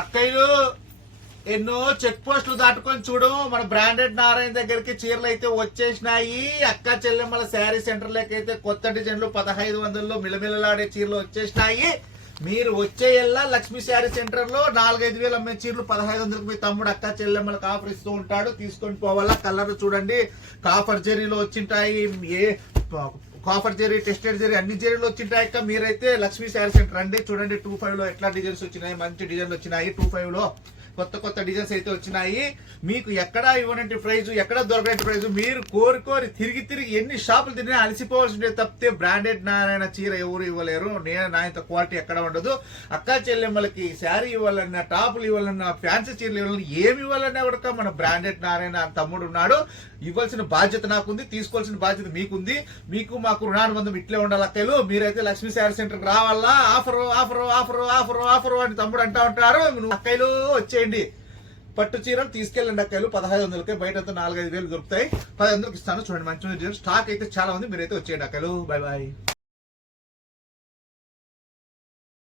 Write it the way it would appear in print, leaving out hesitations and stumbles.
అక్కయ్యలు ఎన్నో చెక్ పోస్టులు దాటుకొని చూడు మన బ్రాండెడ్ నారాయణ దగ్గరికి చీరలు అయితే వచ్చేసినాయి. అక్క చెల్లెమ్మల శారీ సెంటర్లోకి అయితే కొత్త డిజైన్లు 1500లో మిలమిలలాడే చీరలు వచ్చేసినాయి. మీరు వచ్చేయల్లా లక్ష్మీ శారీ సెంటర్ లో 4-5 వేలు అమ్మే చీరలు 1500కి మీ తమ్ముడు అక్క చెల్లెమ్మలకు ఆఫర్ ఇస్తూ ఉంటాడు. తీసుకొని పోవాలా. కలర్ చూడండి, కాఫర్ జరీలో వచ్చింటాయి, కాఫర్ జరీ, టెస్టెడ్ జరీ, అన్ని జరీలు వచ్చింటాయి. మీరైతే లక్ష్మీ శారీ సెంటర్ అండి. చూడండి 25లో ఎట్లా డిజైన్స్ వచ్చినాయి, మంచి డిజైన్లు వచ్చినాయి. 25లో కొత్త కొత్త డిజైన్స్ అయితే వచ్చినాయి. మీకు ఎక్కడా ఇవ్వనంటే ప్రైజ్, ఎక్కడ దొరకనంటే ప్రైజ్, మీరు కోరి తిరిగి ఎన్ని షాపులు తిరిగినా అలసిపోవాల్సిందే తప్పితే బ్రాండెడ్ నారాయణ చీర ఎవరు ఇవ్వలేరు. నా ఇంత క్వాలిటీ ఎక్కడ ఉండదు. అక్కా చెల్లెమ్మలకి శారీ ఇవ్వాలన్నా, టాపులు ఇవ్వాలన్నా, ఫ్యాన్సీ చీరలు ఇవ్వాలన్నా, ఏమి ఇవ్వాలన్నా కూడా మన బ్రాండెడ్ నారాయణ తమ్ముడు ఉన్నాడు. ఇవ్వాల్సిన బాధ్యత నాకుంది, తీసుకోవాల్సిన బాధ్యత మీకుంది. మీకు మాకు రుణానుబంధం ఇట్లే ఉండాలి అక్కలు. మీరైతే లక్ష్మీ శారీ సెంటర్కి రావాలా. Offer offer offer offer offer అని తమ్ముడు అంటా ఉంటారు. అక్కలు వచ్చేయండి. పట్టు చీరలు తీసుకెళ్ళండి అక్కలు. 1500కే బయట 4-5 వేలు దొరుకుతాయి. 1500కి ఇస్తాను. చూడండి మంచి స్టాక్ అయితే చాలా ఉంది. మీరైతే వచ్చేయండి అక్కలు. Bye bye.